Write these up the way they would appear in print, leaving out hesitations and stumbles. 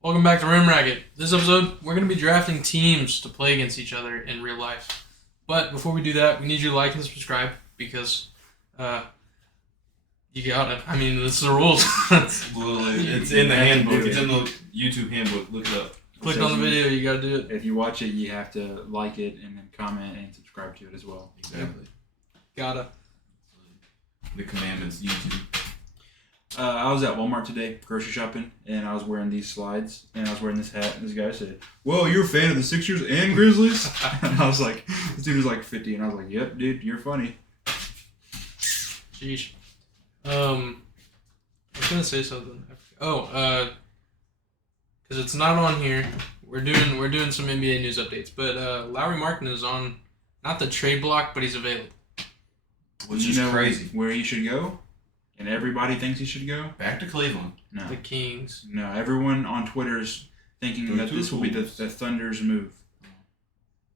Welcome back to Racket. This episode, we're going to be drafting teams to play against each other in real life. But before we do that, we need you to like and subscribe because you got it. I mean, this is the rules. It's in the handbook. It's in the YouTube handbook. Look it up. Click on the video, you got to do it. If you watch it, you have to like it and then comment and subscribe to it as well. Exactly. Gotta. The commandments, YouTube. I was at Walmart today, grocery shopping, and I was wearing these slides, and I was wearing this hat, and this guy said, "Well, you're a fan of the Sixers and Grizzlies?" And I was like, this dude was like 50, and I was like, "Yep, dude, you're funny." Sheesh. I was going to say something. Because it's not on here. We're doing some NBA news updates, but Lauri Markkanen is on, not the trade block, but he's available. Which is crazy. Where he should go? And everybody thinks he should go? Back to Cleveland. No. The Kings. No, everyone on Twitter is thinking that this will be the Thunder's move.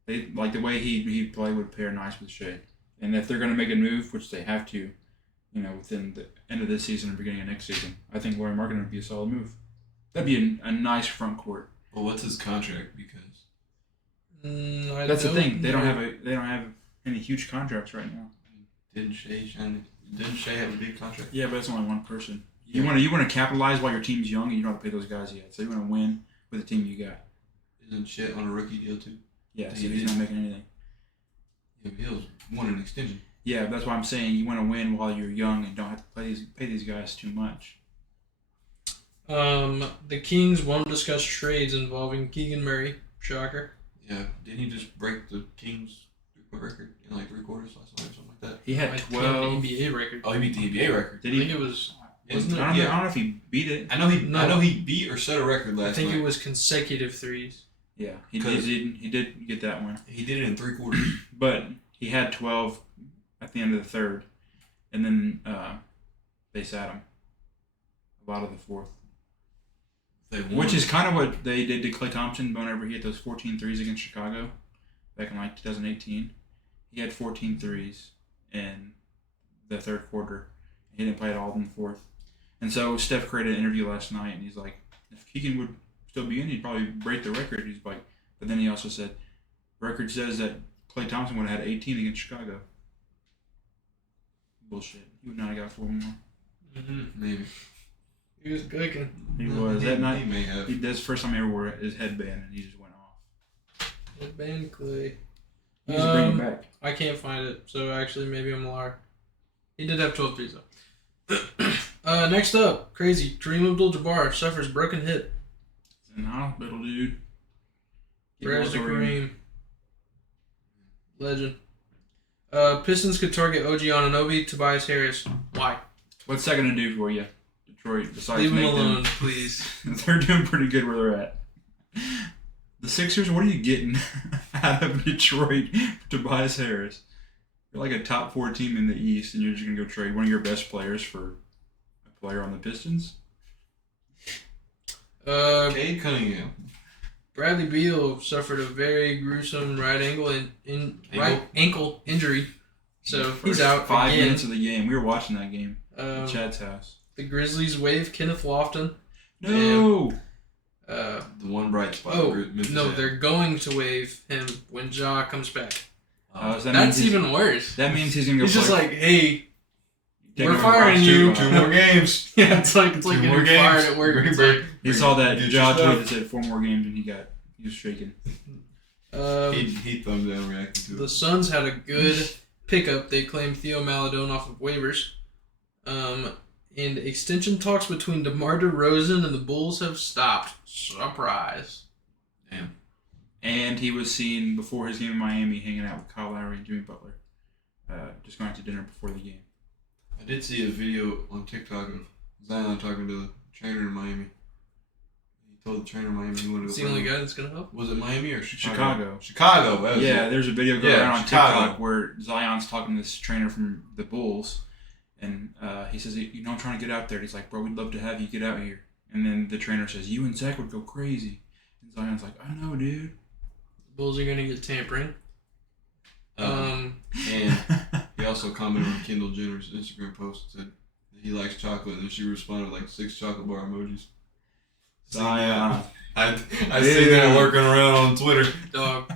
They like the way he played would pair nice with Shea. And if they're going to make a move, which they have to, within the end of this season or beginning of next season, I think Lauri Markkanen would be a solid move. That'd be a nice front court. Well, what's his contract? Because that's the thing. They don't have any huge contracts right now. Didn't Shea have a big contract? Yeah, but it's only one person. You want to capitalize while your team's young, and you don't have to pay those guys yet. So you want to win with the team you got. Isn't Shea on a rookie deal too? Yeah, so he's not making anything. Yeah, but he won an extension. Yeah, that's why I'm saying you want to win while you're young and don't have to pay these guys too much. The Kings won't discuss trades involving Keegan Murray. Shocker. Yeah, didn't he just break the Kings record in like 3 quarters last night or something like that? He had 12 NBA record. Oh, he beat the NBA record. Did he? I think it was. I don't know if he beat it. I know he beat or set a record last night. I think it was consecutive threes. Yeah, he did get that one. He did it in 3 quarters. But he had 12 at the end of the third, and then they sat him a lot of the fourth. Which is kind of what they did to Klay Thompson whenever he hit those 14 threes against Chicago back in like 2018. He had 14 threes in the third quarter. He didn't play at all in the fourth. And so Steph created an interview last night, and he's like, if Keegan would still be in, he'd probably break the record. He's like, but then he also said, record says that Klay Thompson would have had 18 against Chicago. Bullshit. He would not have got 4 more. Mm-hmm. Maybe. He was cooking. He was. That night, he may have. That's the first time he ever wore his headband, and he just went off. Headband Klay. He just bring it back. I can't find it, so actually maybe I'm a liar. He did have 12 threes, though. Next up, crazy. Kareem Abdul-Jabbar suffers broken hip. In the hospital, dude. Prayers to Kareem. Legend. Pistons could target OG Anunoby, Tobias Harris. Why? What's that going to do for you, Detroit, besides leave them make alone, please. They're doing pretty good where they're at. The Sixers, what are you getting out of Detroit for Tobias Harris? You're like a top 4 team in the East, and you're just going to go trade one of your best players for a player on the Pistons? Cade Cunningham. Bradley Beal suffered a very gruesome right ankle injury, so he's out 5 again. minutes of the game. We were watching that game at Chad's house. The Grizzlies waive Kenneth Lofton. No. The one bright spot. No, they're going to waive him when Ja comes back. So that's even worse. That means he's gonna go. He's just like, hey, we're firing you. 2 more games. Yeah, it's like getting fired at work. He saw that Ja tweet that said 4 more games, and he was shaking. He thumbs down reacting to it. The Suns had a good pickup. They claimed Theo Maledon off of waivers. And extension talks between DeMar DeRozan and the Bulls have stopped. Surprise. Damn. And he was seen before his game in Miami hanging out with Kyle Lowry and Jimmy Butler. Just going out to dinner before the game. I did see a video on TikTok of Zion talking to the trainer in Miami. He told the trainer in Miami he wanted to It's the only guy that's going to help? Was it Miami or Chicago? Chicago. Yeah, there's a video going around on Chicago. TikTok where Zion's talking to this trainer from the Bulls. And he says, I'm trying to get out there. And he's like, bro, we'd love to have you get out here. And then the trainer says, you and Zach would go crazy. And Zion's like, I know, dude. The Bulls are going to get tampering. And he also commented on Kendall Jenner's Instagram post and said he likes chocolate, and then she responded with like 6 chocolate bar emojis. Zion. I see that lurking around on Twitter. Dog.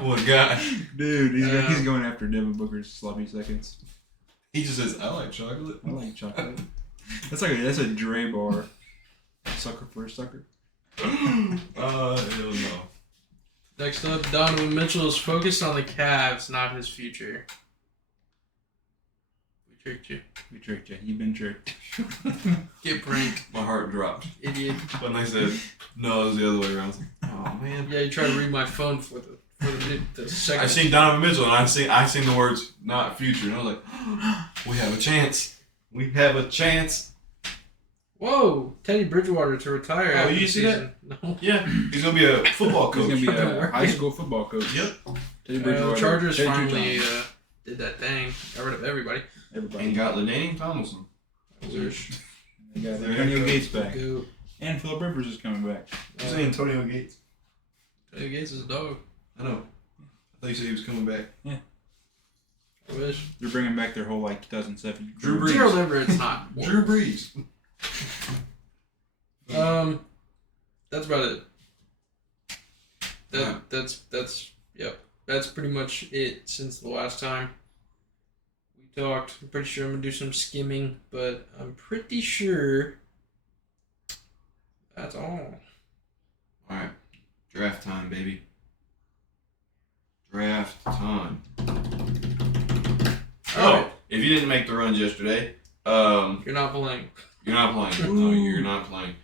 What guy? Dude, he's going after Devin Booker's sloppy seconds. He just says, "I like chocolate." I like chocolate. That's a Dre bar. Sucker for a sucker. Hell no. Next up, Donovan Mitchell is focused on the Cavs, not his future. We tricked you. We tricked you. You've been tricked. Get pranked, My heart dropped idiot. when they said, "No, it was the other way around." I was like, oh man. Yeah, you tried to read my phone for the second. I seen Donovan Mitchell and I seen the words "not future" and I was like, "We have a chance. We have a chance." Whoa, Teddy Bridgewater to retire. Oh, after you the see season. No. Yeah, he's gonna be a football He's coach. gonna be a high school football coach. Yep. Teddy Bridgewater. Chargers Teddy finally Two-Times. did that thing. Got rid of everybody. Everybody. And got LaDainian Tomlinson. Wish. They got There Antonio you go. Gates back. Go. And Philip Rivers is coming back. You say Antonio Gates? Teddy Gates is a dog. I know. I thought you said he was coming back. I wish. They're bringing back their whole 2007. Drew Brees. Gerald Everett's not. Drew Brees. That's about it. That's pretty much it since the last time we talked. I'm pretty sure I'm gonna do some skimming, but I'm pretty sure that's all. Alright. Draft time, baby. Draft time. Alright. If you didn't make the runs yesterday, You're not playing. you're not playing. No, you're not playing.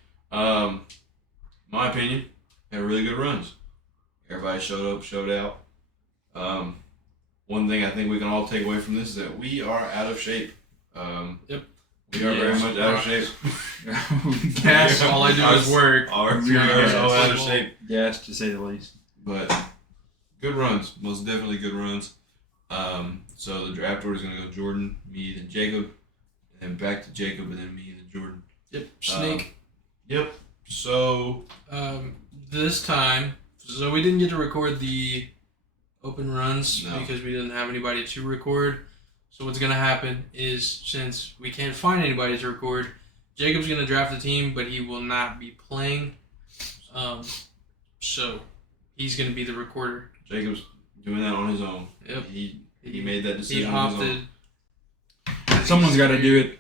My opinion, had really good runs. Everybody showed up, showed out. One thing I think we can all take away from this is that we are out of shape. Yep. We are very much out of shape. Yes, all I do is work. We are so out of shape. Yes, to say the least. But good runs, most definitely good runs. So the draft order is going to go Jordan, me, then Jacob, and then back to Jacob, and then me, then Jordan. Yep. Snake. Yep. So This time, so we didn't get to record the open runs No. because we didn't have anybody to record. So what's gonna happen is, since we can't find anybody to record, Jacob's gonna draft the team, but he will not be playing. So he's gonna be the recorder. Jacob's doing that on his own. Yep. He made that He decision on his opted. own. Someone's got to do it.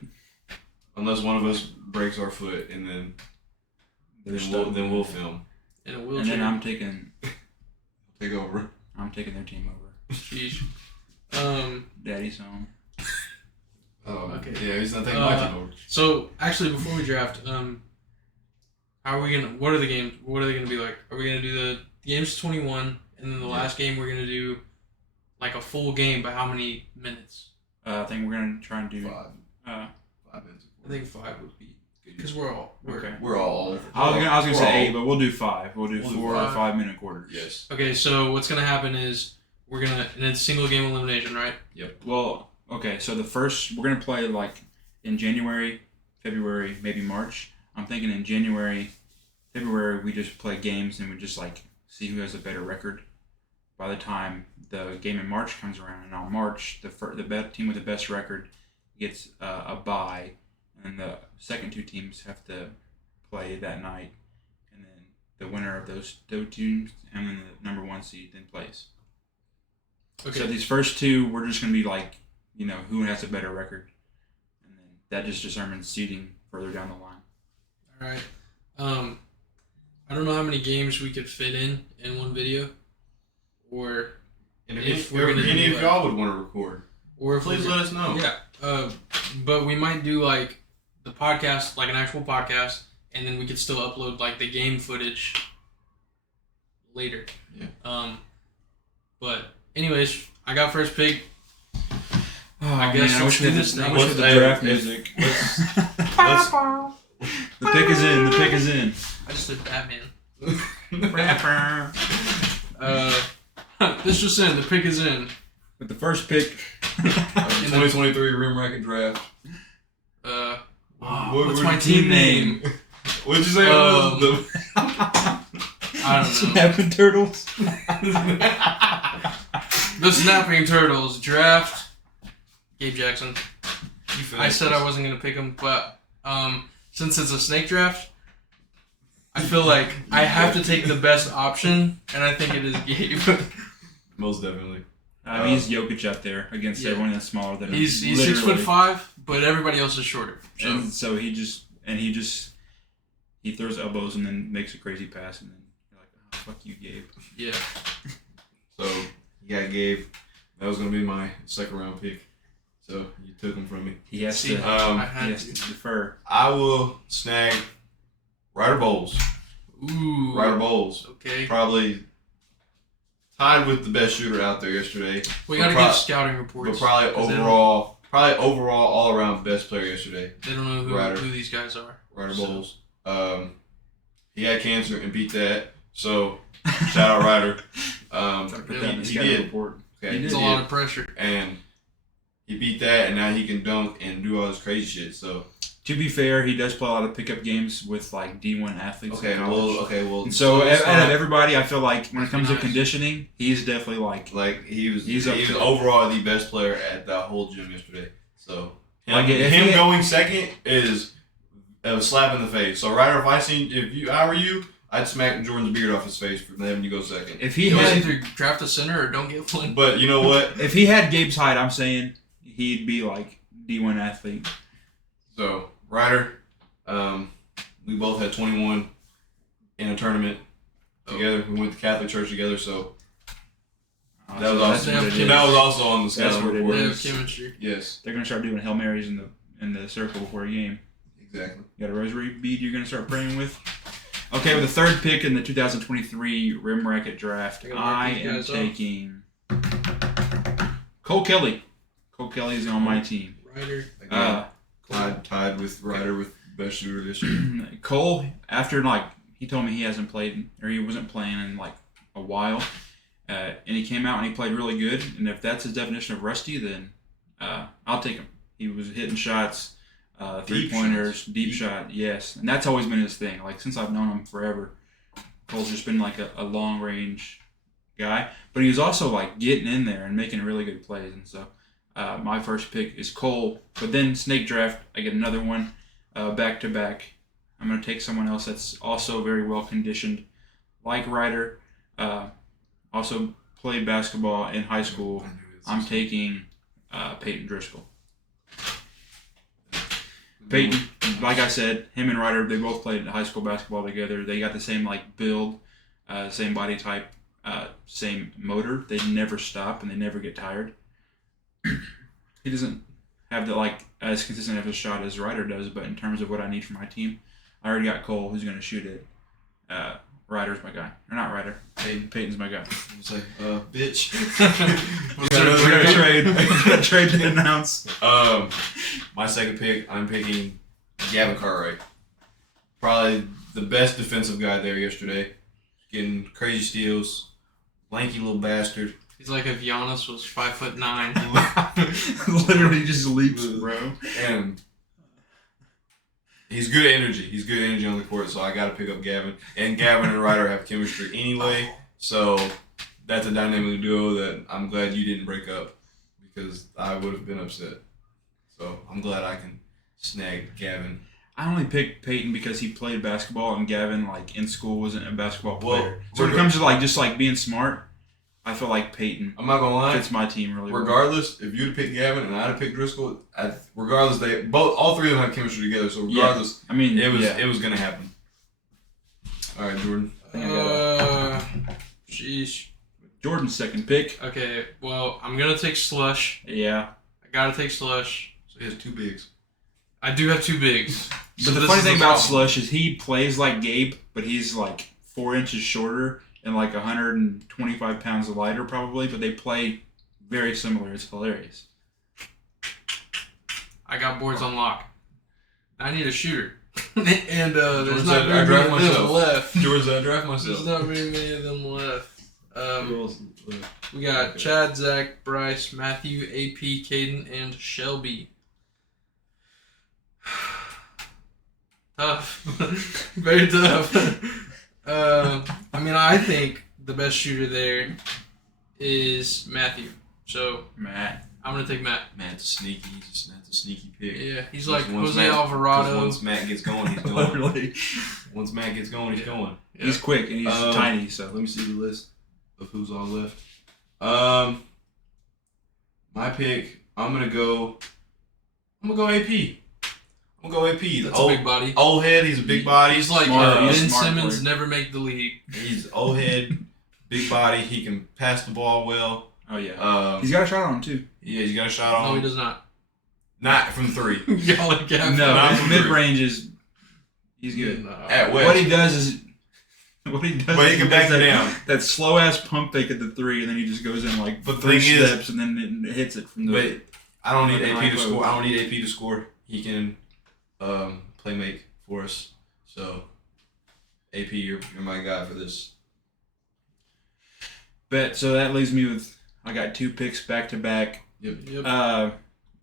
Unless one of us breaks our foot, and then we'll film. In a And wheelchair. then I'm taking Take over. their team over. Sheesh. Daddy's home. Oh, Okay. Yeah, he's not taking my team over. So actually, before we draft, how are we gonna? What are the games? What are they gonna be like? Are we gonna do the games 21, and then the last game we're gonna do like a full game, but how many minutes? I think we're gonna try and do. 5 minutes. I think 5 would be good because we're Okay. We're all. I was gonna we're say all- 8, but we'll do 5. We'll do We'll do 4 5. 5-minute quarters. Yes. Okay. So what's gonna happen is we're gonna, and it's single game elimination, right? Well, okay. So the first we're gonna play like in January, February, maybe March. I'm thinking in January, February we just play games and we just like see who has a better record. By the time the game in March comes around, and on March the team with the best record gets a bye, and the second 2 teams have to play that night, and then the winner of those 2 teams and then the number 1 seed then plays. Okay. So these first 2, we're just going to be like, who has a better record. And then that just determines seeding further down the line. All right. I don't know how many games we could fit in one video, or And If if we're gonna any do of that. y'all would want to record, if please we're- let us know. Yeah. But we might do like the podcast, like an actual podcast, and then we could still upload like the game footage later. Yeah. But anyways, I got first pick. Oh, I guess I let's wish we do had this the, thing. I wish we had the Let's- draft let's- music. Let's The pick is in. The pick is in. I just did Batman. Rapper. This just in. The pick is in. With the first pick. 2023 Rim Racket Draft. What's my team name? What'd you say? It was? I don't know. Snapping Turtles. The Snapping Turtles draft. Gabe Jackson. I said I wasn't gonna pick him, but since it's a snake draft, I feel like I have to take the best option, and I think it is Gabe. Most definitely. He's Jokic out there against everyone that's smaller than him. He's literally. 6'5", but everybody else is shorter. So. And so he throws elbows and then makes a crazy pass, and then you're like, oh, fuck you, Gabe. Yeah. So you got Gabe. That was gonna be my second round pick. So you took him from me. He has to. I He has to defer. I will snag Ryder Bowles. Ooh. Ryder Bowles. Okay. Probably tied with the best shooter out there yesterday. We gotta get scouting reports. But probably overall, all around best player yesterday. They don't know who these guys are. Ryder Bowles. He had cancer and beat that. So shout out Ryder. Put that in the he scouting did. report. Okay, It's a lot of pressure. And he beat that, and now he can dunk and do all this crazy shit. So to be fair, he does play a lot of pickup games with like D1 athletes. okay, in college. well. And so it's out not- of everybody, I feel like when it comes to Nice. conditioning, he's definitely like he was up there. overall the best player at that whole gym yesterday. So Like, if him he- going second is a slap in the face. So Ryder, if I were you, I'd smack Jordan's beard off his face for having you go second. if he You had either draft a center or don't get one. But you know what? if he had Gabe's height, I'm saying he'd be like D1 athlete. So Ryder, we both had 21 in a tournament together. We went to Catholic church together, so that was that's also what it is. that was also on the That's scouting what it report. They have is. chemistry. Yes, They're gonna start doing Hail Marys in the circle before a game. exactly. You got a rosary bead you're gonna start praying with. Okay, with the third pick in the 2023 Rim Racket draft, They're gonna mark I these am guys up. taking Cole Kelly. Cole Kelly is on my team. Ryder. Again, tied with Ryder with best shooter this year. Cole, after he told me he hasn't played or he wasn't playing in like a while, and he came out and he played really good. And if that's his definition of rusty, then I'll take him. He was hitting shots, 3-pointers, deep shot, yes, and that's always been his thing. Like since I've known him forever, Cole's just been like a long range guy. But he was also like getting in there and making really good plays, and so. My first pick is Cole, but then snake draft, I get another one back to back. I'm going to take someone else that's also very well conditioned, like Ryder. Also played basketball in high school. I'm taking Peyton Driscoll. Peyton, like I said, him and Ryder, they both played high school basketball together. They got the same like build, same body type, same motor. They never stop and they never get tired. He doesn't have the as consistent of a shot as Ryder does, but in terms of what I need for my team, I already got Cole who's going to shoot it. Ryder's my guy, or not Ryder. Peyton's my guy. I was like, bitch. We got a trade. We got a trade to announce. My second pick, I'm picking Gavin Cartwright. Probably the best defensive guy there yesterday. Getting crazy steals, lanky little bastard. He's like if Giannis was 5'9". Literally just leaps, bro. And he's good energy. He's good energy on the court, so I got to pick up Gavin. And Gavin and Ryder have chemistry anyway, so that's a dynamic duo that I'm glad you didn't break up because I would have been upset. So I'm glad I can snag Gavin. I only picked Peyton because he played basketball and Gavin, in school, wasn't a basketball Well, player. So when it comes to just being smart, I feel like Peyton I'm not gonna lie. fits my team really well. Regardless, if you'd have picked Gavin and I'd have picked Driscoll, regardless, all three of them have chemistry together. So regardless, I mean, it was gonna happen. All right, Jordan. Sheesh. Jordan's second pick. Okay, well, I'm gonna take Slush. Yeah. I gotta take Slush. So he has two bigs. I do have two bigs. But the funny thing about Slush is he plays like Gabe, but he's 4 inches shorter and 125 pounds lighter probably, but they play very similar. It's hilarious. I got boards on lock. I need a shooter. And there's Jordan not said, very "I draft many of them myself." left. George, I draft There's myself. not very many of them left. Who else? We got Chad, Zach, Bryce, Matthew, AP, Caden, and Shelby. Tough. Very tough. I think the best shooter there is Matthew. So Matt. I'm gonna take Matt. Matt's sneaky. That's a sneaky pick. Yeah, he's like Once Jose Alvarado. Once Matt gets going, he's going. Literally. Once Matt gets going, he's going. Yeah. He's quick and he's tiny. So let me see the list of who's all left. My pick. I'm gonna go AP. I'm gonna go AP. That's a big body. Old head. He's a big body. He's like Ben Simmons never make the league. He's old head, big body. He can pass the ball well. Oh yeah. He's got a shot on him too. Yeah, he's got a shot on. No, he does not. Not from 3. Y'all like No, not his from mid range is. He's good. No. At West. What he does is. But he can back it down. That slow ass pump fake at the 3, and then he just goes in like But the 3 thing is- steps, and then it hits it from the. But I don't need Like AP to close. score. I don't need AP to score. He can play make for us. So AP, you're my guy for this. Bet. So that leaves me with. I got 2 picks back to back. Yep.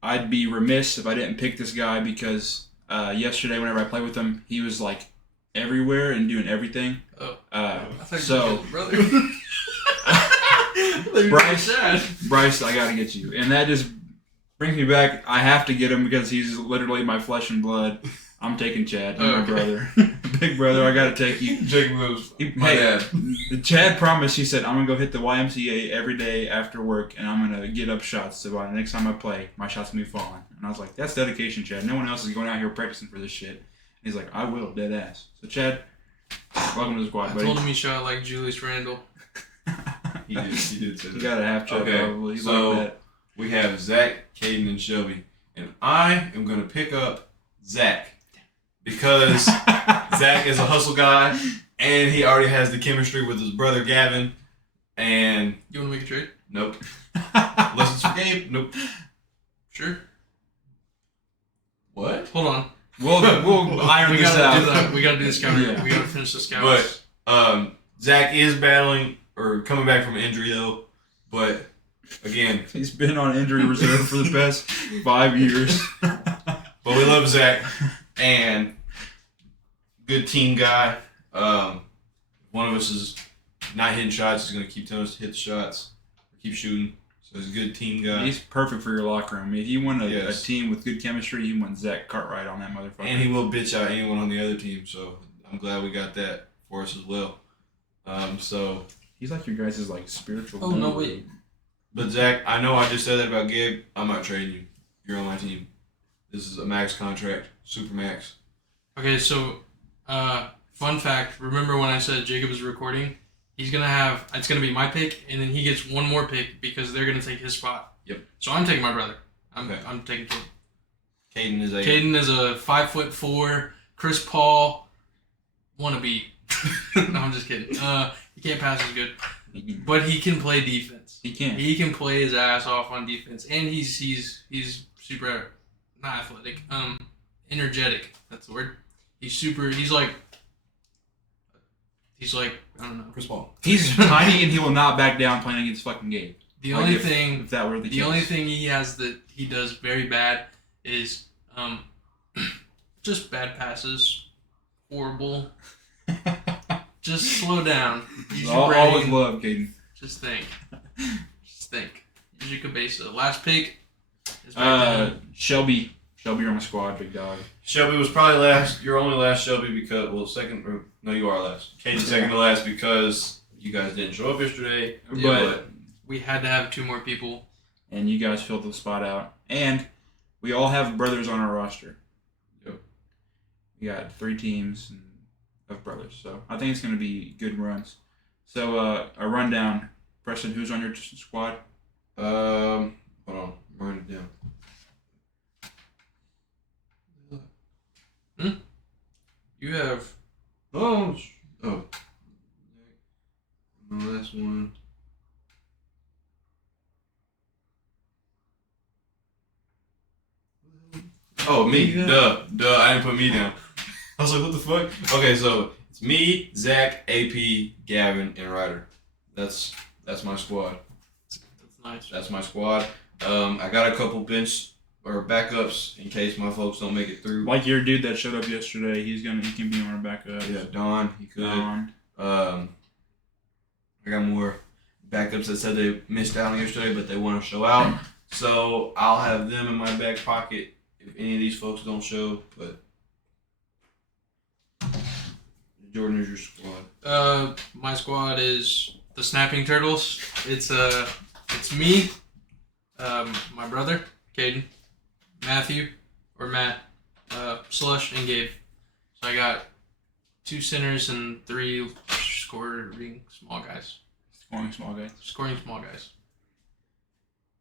I'd be remiss if I didn't pick this guy because yesterday, whenever I played with him, he was like everywhere and doing everything. Oh. Uh, I thought so- you were brother. Bryce, I gotta get you, and that just brings me back. I have to get him because he's literally my flesh and blood. I'm taking Chad, he's my Okay. brother, big brother. I gotta take you. Jacob moves. My Hey, dad. Chad promised. He said I'm gonna go hit the YMCA every day after work, and I'm gonna get up shots. So by the next time I play, my shots gonna be falling. And I was like, that's dedication, Chad. No one else is going out here practicing for this shit. And he's like, I will, dead ass. So Chad, welcome to the squad, I buddy. told him he shot like Julius Randle. He did say You that. got a half Chad Okay, probably. He's so- like that. We have Zach, Caden, and Shelby. And I am going to pick up Zach. Because Zach is a hustle guy. And he already has the chemistry with his brother Gavin. And You want to make a trade? nope. Unless it's for Gabe. Nope. Sure. What? Hold on. We'll iron We this gotta out. do that. We gotta do the scout. Yeah. We gotta finish the scouts. But Zach is battling or coming back from injury though. But again, He's been on injury reserve for the past 5 years. but we love Zach and good team guy. One of us is not hitting shots. He's gonna keep telling us to hit the shots, keep shooting. So he's a good team guy. He's perfect for your locker room. If you want a Yes. team with good chemistry, you want Zach Cartwright on that motherfucker. And he will bitch out anyone on the other team. So I'm glad we got that for us as well. So, He's like your guys' like spiritual. Oh, no, guru. wait. but Zach, I know I just said that about Gabe. I'm not trading you. You're on my team. This is a max contract, super max. Okay, so fun fact. Remember when I said Jacob is recording? He's gonna have. It's gonna be my pick, and then he gets one more pick because they're gonna take his spot. Yep. So I'm taking my brother. I'm Okay. taking Caden. Caden is a Caden is a 5'4". Chris Paul wannabe. No, I'm just kidding. He can't pass as good, but he can play defense. He can. He can play his ass off on defense, and he's super not athletic, energetic. That's the word. He's like I don't know. Chris Paul. He's tiny and he will not back down playing against fucking Gabe. The Like only if- thing If that were the the case. only thing he has that he does very bad is just bad passes, horrible. Just slow down. Use your all brain. with love, Caden. Just think. Just think. Use your cabeza. Last pick is back then. Shelby, you're on my squad, big dog. Shelby was probably last. You're only last, Shelby, because second. Or, no, you are last. Caden's second to last because you guys didn't show up yesterday. But We had to have 2 more people. and you guys filled the spot out, and we all have brothers on our roster. Yep. We got 3 teams of brothers, so I think it's going to be good runs. So a rundown, Preston. Who's on your squad? Hold on, I'm writing it down. You have Oh. The last one. Oh, me. Yeah. Duh. I didn't put me down. I was like, what the fuck? Okay, so it's me, Zach, AP, Gavin, and Ryder. That's my squad. that's nice. That's my squad. I got a couple bench or backups in case my folks don't make it through. Like your dude that showed up yesterday, he can be on our backup. Yeah, Don, he could. I got more backups that said they missed out on yesterday, but they want to show out. So I'll have them in my back pocket if any of these folks don't show. But Jordan is your squad. My squad is the Snapping Turtles. It's me, my brother, Caden, Matthew, or Matt, Slush, and Gabe. So I got 2 centers and 3 scoring small guys. Scoring small guys.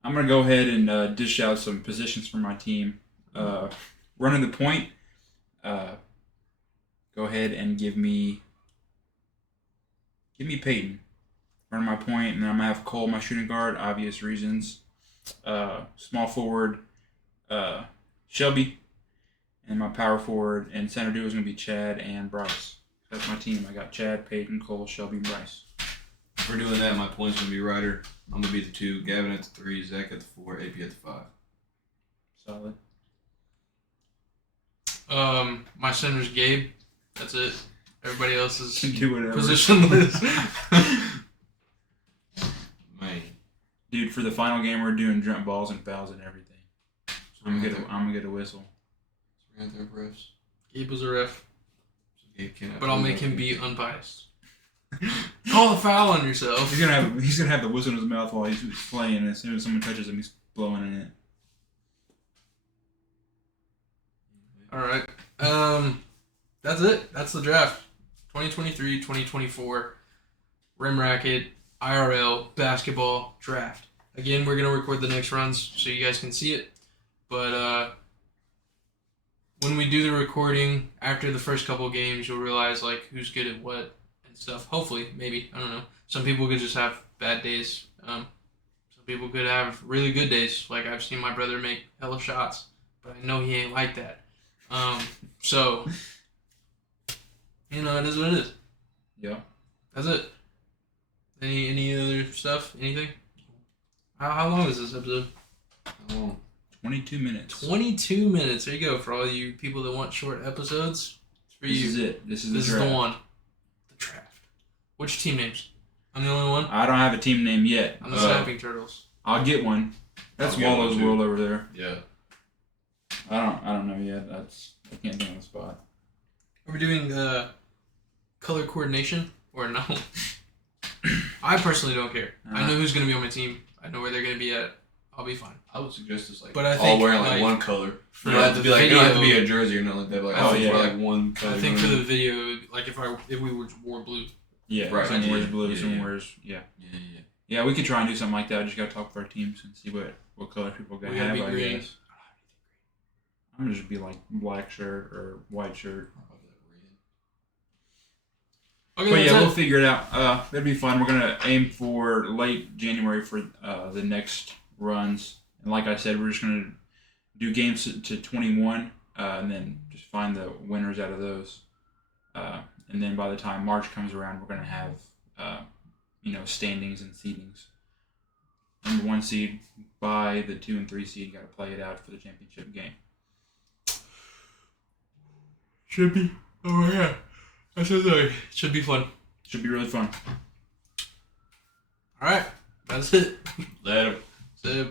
I'm going to go ahead and dish out some positions for my team. Running the point, go ahead and give me Peyton. Running my point, and then I'm going to have Cole, my shooting guard, obvious reasons. Small forward, Shelby. And my power forward and center duo is going to be Chad and Bryce. That's my team. I got Chad, Peyton, Cole, Shelby, Bryce. If we're doing that, my points going to be Ryder. I'm going to be the 2, Gavin at the 3, Zach at the 4, AP at the 5. Solid. My center's Gabe. That's it. Everybody else is Can do whatever. positionless. Man. Dude, for the final game, we're doing jump balls and fouls and everything. I'm gonna get a whistle. Right there, refs. Gabe was a ref, So Gabe cannot but I'll do make him nothing. be unbiased. Call the foul on yourself. He's gonna have the whistle in his mouth while he's playing, and as soon as someone touches him, he's blowing in it. All right. That's it. That's the draft. 2023, 2024, Rim Racket, IRL, basketball draft. Again, we're going to record the next runs so you guys can see it. But when we do the recording after the first couple games, you'll realize like who's good at what and stuff. Hopefully, maybe. I don't know. Some people could just have bad days. Some people could have really good days. Like I've seen my brother make hella shots, but I know he ain't like that. So, you know, it is what it is. Yeah. That's it. Any other stuff? Anything? How long is this episode? How long? 22 minutes. 22 minutes. There you go. For all you people that want short episodes, it's for This you. is it. This is This the is draft. the one. The draft. Which team names? I'm the only one. I don't have a team name yet. I'm the Snapping Turtles. I'll get one. That's I'll get one, Wallow's too. World over there. Yeah. I don't know yet. I can't think on the spot. Are we doing color coordination or no? I personally don't care. I know who's gonna be on my team. I know where they're gonna be at. I'll be fine. I would suggest this like But I all think, wearing like like, one color. For You don't have to be like, you don't have to be video- a jersey or nothing like that. But like, Oh, I think yeah. wear like one color. I think for the video, like if we wore blue. Yeah, Right, someone yeah, wears blue, yeah, someone yeah. wears yeah. Yeah, we could try and do something like that. I just gotta talk with our teams and see what color people We gotta gotta have. be I green. guess. I'm gonna just be like black shirt or white shirt. Okay, But that's yeah, it. we'll figure it out. That'd be fun. We're gonna aim for late January for the next runs, and like I said, we're just gonna do games to 21, and then just find the winners out of those. And then by the time March comes around, we're gonna have standings and seedings. Number 1 seed by the 2 and 3 seed got to play it out for the championship game. Should be. Oh yeah. That's it. Should be fun. Should be really fun. All right. That's it. Let 'em. So.